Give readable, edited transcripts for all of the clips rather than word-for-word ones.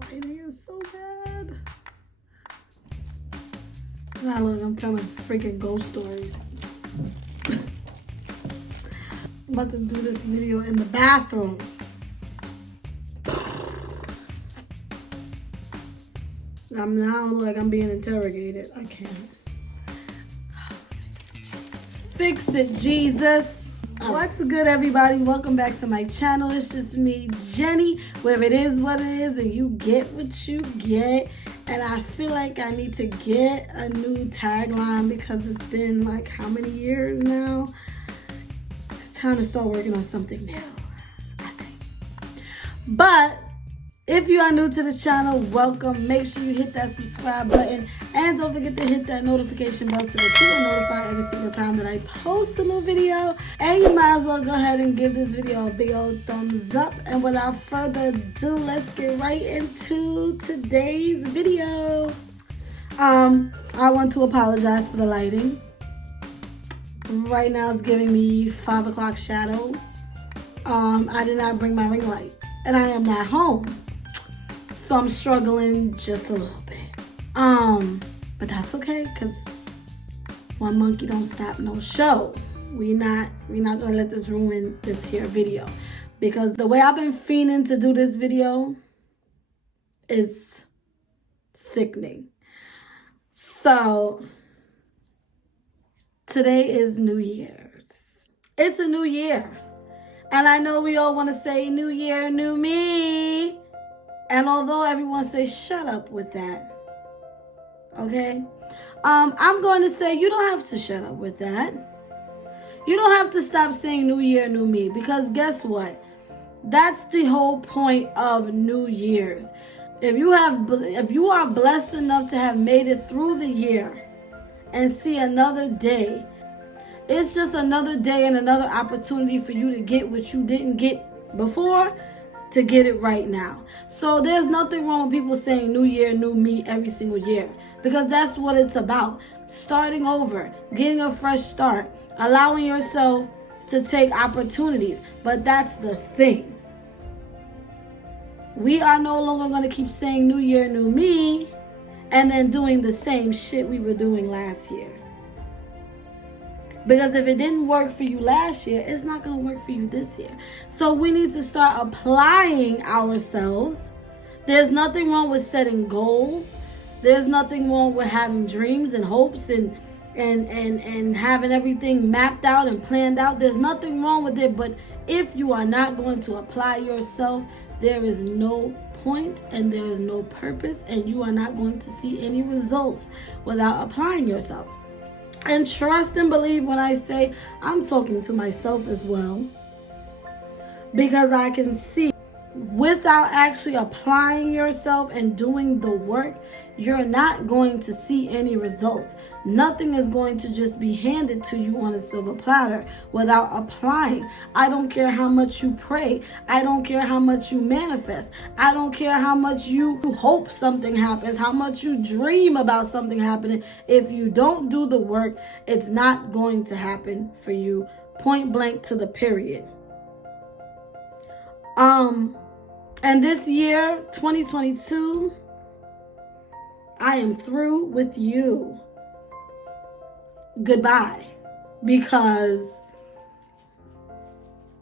Lighting is so bad. Now look, I'm telling freaking ghost stories. I'm about to do this video in the bathroom. I'm now like I'm being interrogated. I can't. Fix it, Jesus. What's good, everybody? Welcome back to my channel. It's just me, Jenny, where it is what it is and you get what you get. And I feel like I need to get a new tagline because it's been like how many years now? It's time to start working on something new, I think. But if you are new to this channel, welcome. Make sure you hit that subscribe button and don't forget to hit that notification bell so that you are notified every single time that I post a new video. And you might as well go ahead and give this video a big old thumbs up. And without further ado, let's get right into today's video. I want to apologize for the lighting. Right now it's giving me 5 o'clock shadow. I did not bring my ring light and I am not home. So I'm struggling just a little bit. But that's okay, because one monkey don't stop no show. We're not gonna let this ruin this here video. Because the way I've been fiending to do this video is sickening. So today is New Year's. It's a new year. And I know we all want to say new year, new me. And although everyone says shut up with that, okay? I'm going to say you don't have to shut up with that. You don't have to stop saying new year, new me, because guess what? That's the whole point of New Year's. If you are blessed enough to have made it through the year and see another day, it's just another day and another opportunity for you to get what you didn't get before, to get it right now. So there's nothing wrong with people saying new year, new me every single year, because that's what it's about. Starting over, getting a fresh start, allowing yourself to take opportunities. But that's the thing. We are no longer going to keep saying new year, new me, and then doing the same shit we were doing last year. Because if it didn't work for you last year, it's not going to work for you this year. So we need to start applying ourselves. There's nothing wrong with setting goals. There's nothing wrong with having dreams and hopes and having everything mapped out and planned out. There's nothing wrong with it. But if you are not going to apply yourself, there is no point and there is no purpose, and you are not going to see any results without applying yourself. And trust and believe when I say I'm talking to myself as well, because I can see without actually applying yourself and doing the work, you're not going to see any results. Nothing is going to just be handed to you on a silver platter without applying. I don't care how much you pray. I don't care how much you manifest. I don't care how much you hope something happens, how much you dream about something happening. If you don't do the work, it's not going to happen for you. Point blank to the period. And this year, 2022, I am through with you. Goodbye. Because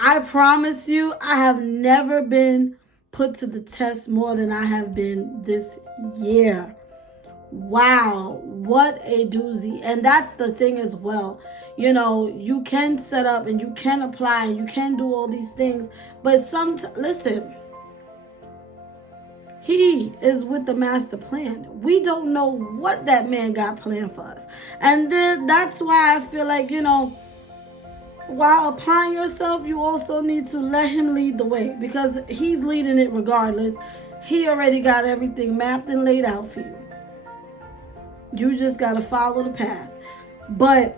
I promise you, I have never been put to the test more than I have been this year. Wow, what a doozy. And that's the thing as well. You know, you can set up and you can apply and you can do all these things. But listen, he is with the master plan. We don't know what that man got planned for us. And that's why I feel like, you know, while applying yourself, you also need to let him lead the way, because he's leading it regardless. He already got everything mapped and laid out for you. You just got to follow the path. But,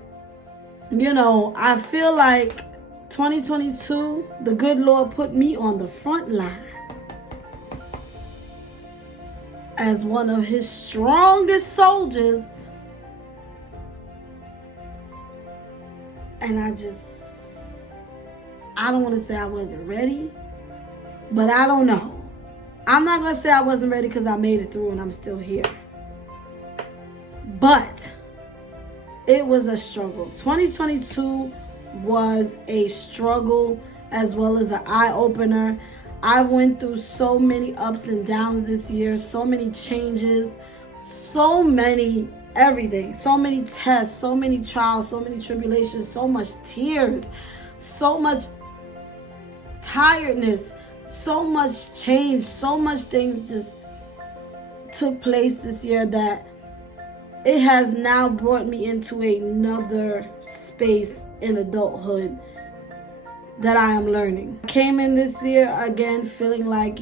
you know, I feel like 2022, the good Lord put me on the front line as one of his strongest soldiers. And I don't want to say I wasn't ready, but I don't know. I'm not going to say I wasn't ready because I made it through and I'm still here. But it was a struggle. 2022 was a struggle as well as an eye-opener. I went through so many ups and downs this year, so many changes, so many everything, so many tests, so many trials, so many tribulations, so much tears, so much tiredness, so much change, so much things just took place this year that it has now brought me into another space in adulthood that I am learning. I came in this year again feeling like,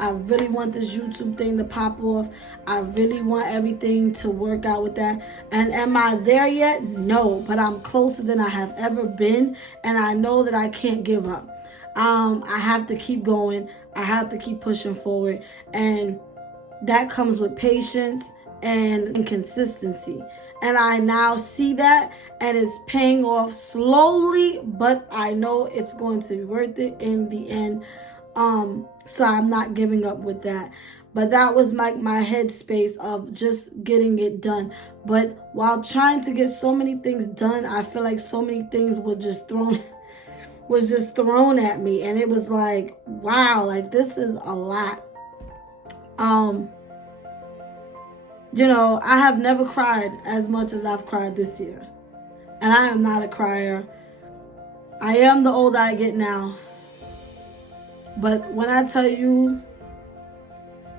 I really want this YouTube thing to pop off. I really want everything to work out with that. And am I there yet? No, but I'm closer than I have ever been. And I know that I can't give up. I have to keep going. I have to keep pushing forward. And that comes with patience and consistency. And I now see that, and it's paying off slowly, but I know it's going to be worth it in the end. So I'm not giving up with that. But that was my headspace of just getting it done. But while trying to get so many things done, I feel like so many things were just thrown at me. And it was like, wow, like this is a lot. I have never cried as much as I've cried this year. And I am not a crier. I am the older I get now. But when I tell you,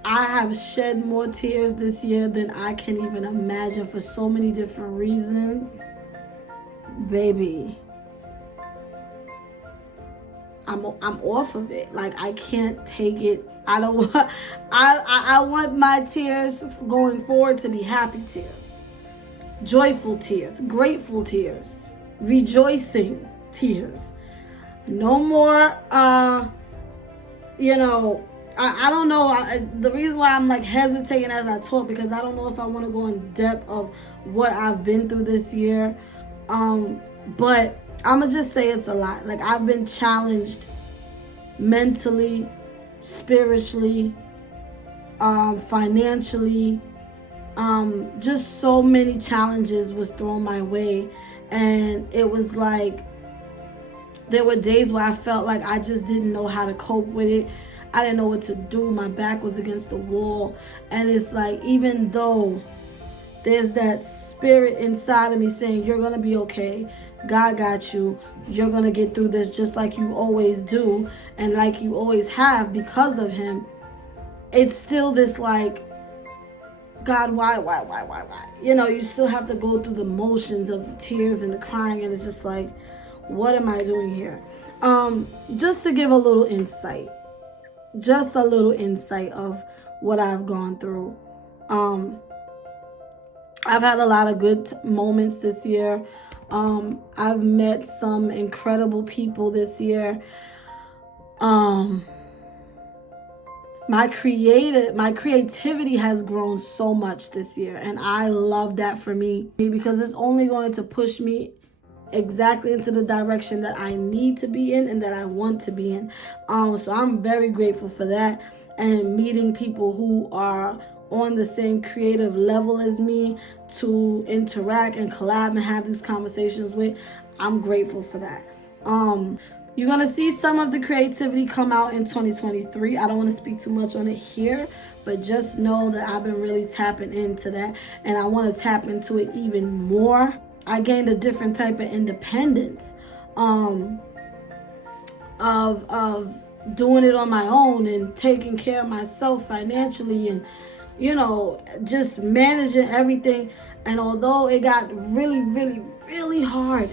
I have shed more tears this year than I can even imagine for so many different reasons. Baby, I'm off of it. Like, I can't take it. I don't want, I want my tears going forward to be happy tears, joyful tears, grateful tears, rejoicing tears. No more, I don't know. The reason why I'm like hesitating as I talk, because I don't know if I want to go in depth of what I've been through this year. But I'm going to just say it's a lot. Like, I've been challenged mentally, spiritually, financially. Just so many challenges was thrown my way. And it was like, there were days where I felt like I just didn't know how to cope with it. I didn't know what to do. My back was against the wall. And it's like, even though there's that spirit inside of me saying, you're going to be okay. God got you. You're going to get through this just like you always do. And like you always have because of him. It's still this like, God, why? You still have to go through the motions of the tears and the crying. And it's just like, what am I doing here? Just to give a little insight. Just a little insight of what I've gone through. I've had a lot of good moments this year. I've met some incredible people this year. My creativity has grown so much this year, and I love that for me because it's only going to push me exactly into the direction that I need to be in and that I want to be in. So I'm very grateful for that, and meeting people who are on the same creative level as me to interact and collab and have these conversations with. I'm grateful for that. You're going to see some of the creativity come out in 2023. I don't want to speak too much on it here, but just know that I've been really tapping into that, and I want to tap into it even more. I gained a different type of independence of doing it on my own and taking care of myself financially and, just managing everything. And although it got really, really, really hard,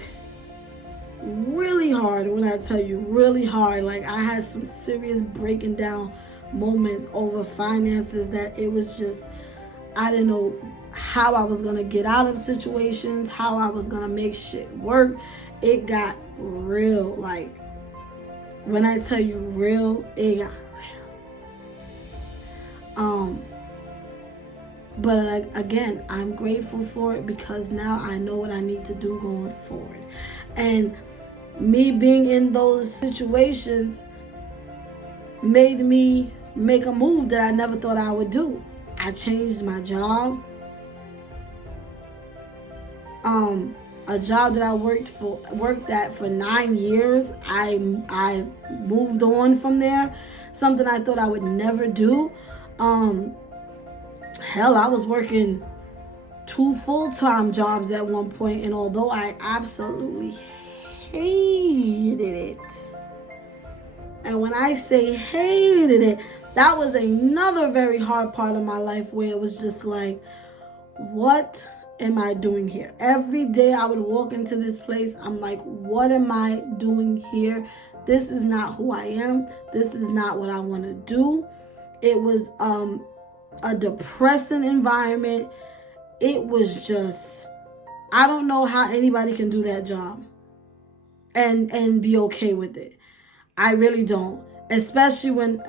when I tell you really hard, like I had some serious breaking down moments over finances that it was just, I didn't know how I was going to get out of situations, how I was going to make shit work. It got real. Like, when I tell you real, it got real. But like, again, I'm grateful for it because now I know what I need to do going forward. And me being in those situations made me make a move that I never thought I would do. I changed my job. A job that I worked at for 9 years. I moved on from there. Something I thought I would never do. Hell, I was working 2 full-time jobs at one point, and although I absolutely hated it, and when I say hated it, that was another very hard part of my life where it was just like, what am I doing here? Every day I would walk into this place, I'm like, what am I doing here? This is not who I am. This is not what I want to do. It was a depressing environment. It was just, I don't know how anybody can do that job and be okay with it. I really don't. Especially when,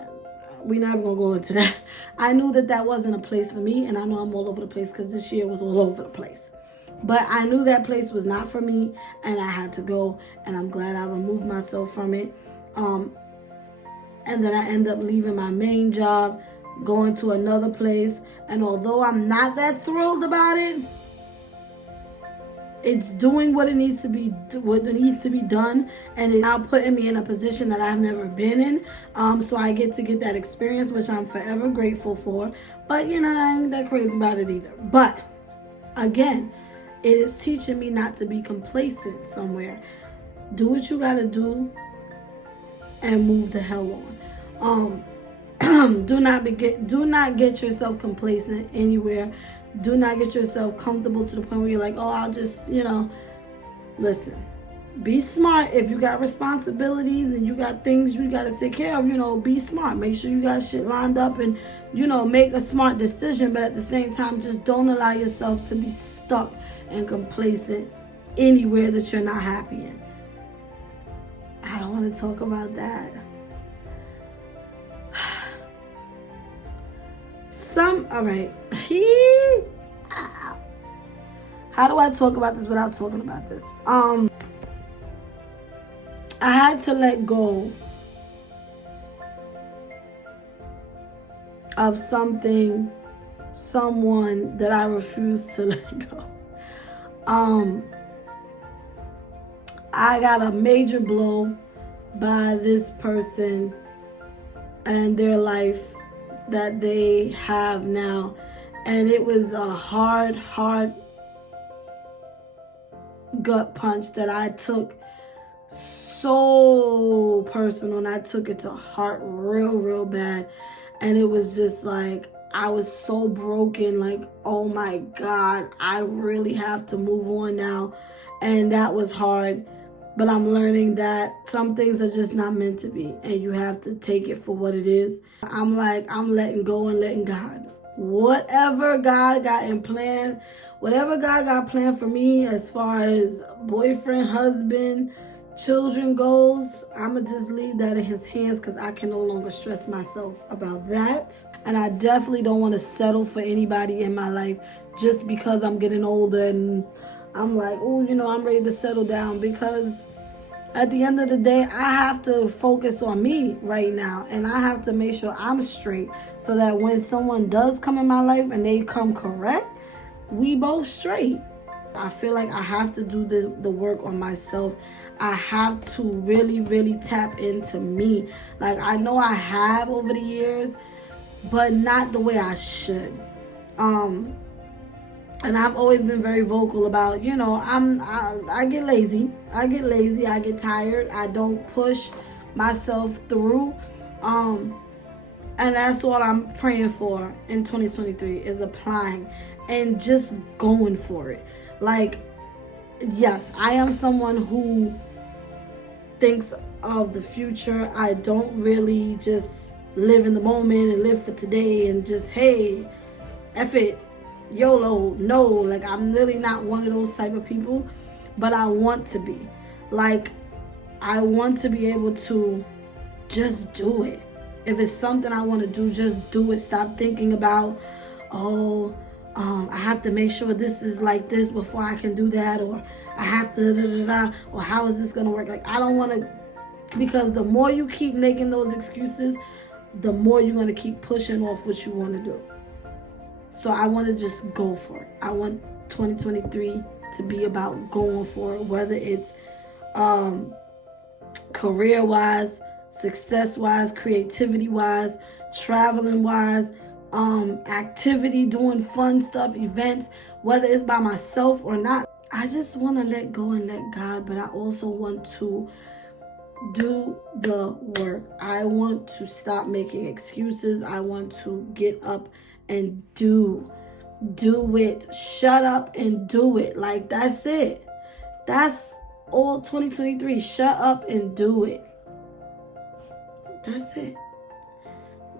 we're not even going to go into that. I knew that wasn't a place for me, and I know I'm all over the place because this year was all over the place. But I knew that place was not for me, and I had to go, and I'm glad I removed myself from it. And then I ended up leaving my main job, going to another place, and although I'm not that thrilled about it, it's doing what needs to be done, and it's now putting me in a position that I've never been in. So I get that experience, which I'm forever grateful for. But I ain't that crazy about it either. But again, it is teaching me not to be complacent somewhere. Do what you gotta do and move the hell on. Do not get yourself complacent anywhere. Do not get yourself comfortable to the point where you're like, oh, I'll just, listen, be smart. If you got responsibilities and you got things you got to take care of, be smart. Make sure you got shit lined up and, make a smart decision. But at the same time, just don't allow yourself to be stuck and complacent anywhere that you're not happy in. I don't want to talk about that. All right. How do I talk about this without talking about this? I had to let go of someone that I refuse to let go. I got a major blow by this person and their life that they have now, and it was a hard gut punch that I took so personal, and I took it to heart real bad. And it was just like, I was so broken, like, oh my God, I really have to move on now. And that was hard. But I'm learning that some things are just not meant to be, and you have to take it for what it is. I'm letting go and letting God. Whatever God got planned for me as far as boyfriend, husband, children goes, I'm going to just leave that in his hands, because I can no longer stress myself about that. And I definitely don't want to settle for anybody in my life just because I'm getting older and I'm like, oh, I'm ready to settle down, because at the end of the day, I have to focus on me right now, and I have to make sure I'm straight so that when someone does come in my life and they come correct, we both straight. I feel like I have to do the work on myself. I have to really tap into me. Like, I know I have over the years, but not the way I should. And I've always been very vocal about, I get lazy. I get tired. I don't push myself through. And that's all I'm praying for in 2023 is applying and just going for it. Like, yes, I am someone who thinks of the future. I don't really just live in the moment and live for today and just, hey, F it. YOLO, no, like, I'm really not one of those type of people, but I want to be. Like, I want to be able to just do it. If it's something I want to do, just do it. Stop thinking about, I have to make sure this is like this before I can do that, or I have to, or how is this going to work? Like, I don't want to, because the more you keep making those excuses, the more you're going to keep pushing off what you want to do. So I want to just go for it. I want 2023 to be about going for it, whether it's career-wise, success-wise, creativity-wise, traveling-wise, activity, doing fun stuff, events, whether it's by myself or not. I just want to let go and let God, but I also want to do the work. I want to stop making excuses. I want to get up and do it. Shut up and do it. Like, that's it. That's all 2023. Shut up and do it. That's it.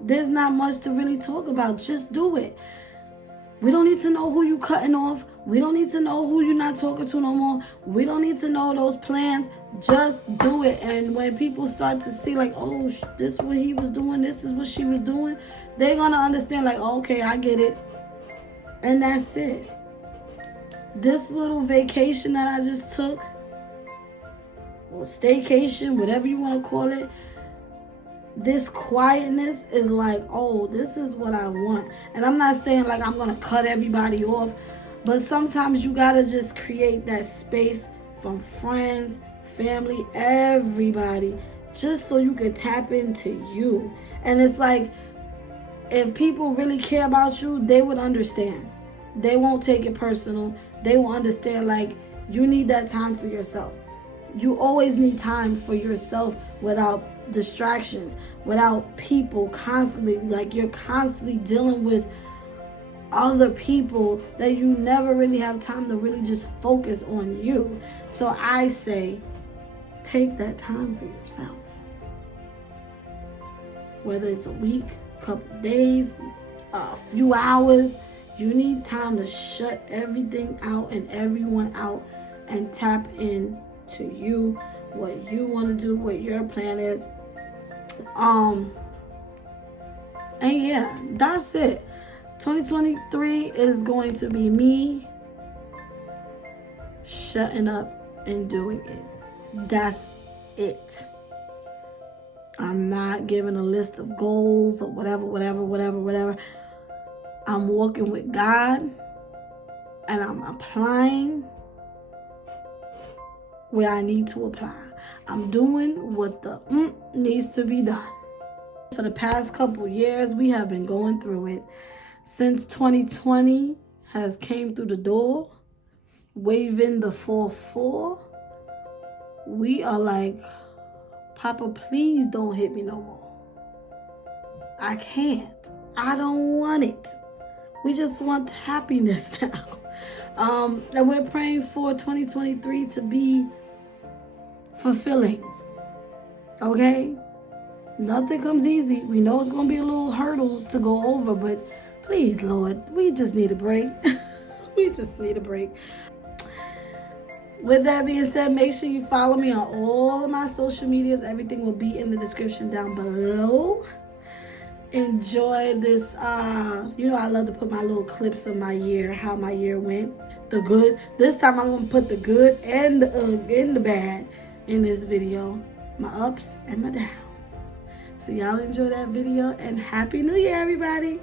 There's not much to really talk about. Just do it. We don't need to know who you cutting off. We don't need to know who you're not talking to no more. We don't need to know those plans. Just do it. And when people start to see like, oh, this is what he was doing, this is what she was doing, they're going to understand like, oh, okay, I get it. And that's it. This little vacation that I just took, or staycation, whatever you want to call it, this quietness is like, oh, this is what I want. And I'm not saying like I'm going to cut everybody off, but sometimes you got to just create that space from friends, family, everybody, just so you can tap into you. And it's like, if people really care about you, they would understand. They won't take it personal. They will understand like you need that time for yourself. You always need time for yourself without distractions, without people constantly, like you're constantly dealing with other people that you never really have time to really just focus on you. So I say, take that time for yourself. Whether it's a week, a couple days, a few hours, you need time to shut everything out and everyone out and tap in to you, what you want to do, what your plan is. And yeah, that's it. 2023 is going to be me shutting up and doing it. That's it. I'm not giving a list of goals or whatever. I'm walking with God and I'm applying where I need to apply. I'm doing what the needs to be done. For the past couple years, we have been going through it. Since 2020 has came through the door, waving the 4-4, we are like, Papa, please don't hit me no more. I can't. I don't want it. We just want happiness now. And we're praying for 2023 to be fulfilling. Okay? Nothing comes easy. We know it's going to be a little hurdles to go over, but please, Lord, we just need a break. We just need a break. With that being said, make sure you follow me on all of my social medias. Everything will be in the description down below. Enjoy this. I love to put my little clips of my year, how my year went. The good. This time I'm going to put the good and the bad in this video. My ups and my downs. So y'all enjoy that video and Happy New Year, everybody.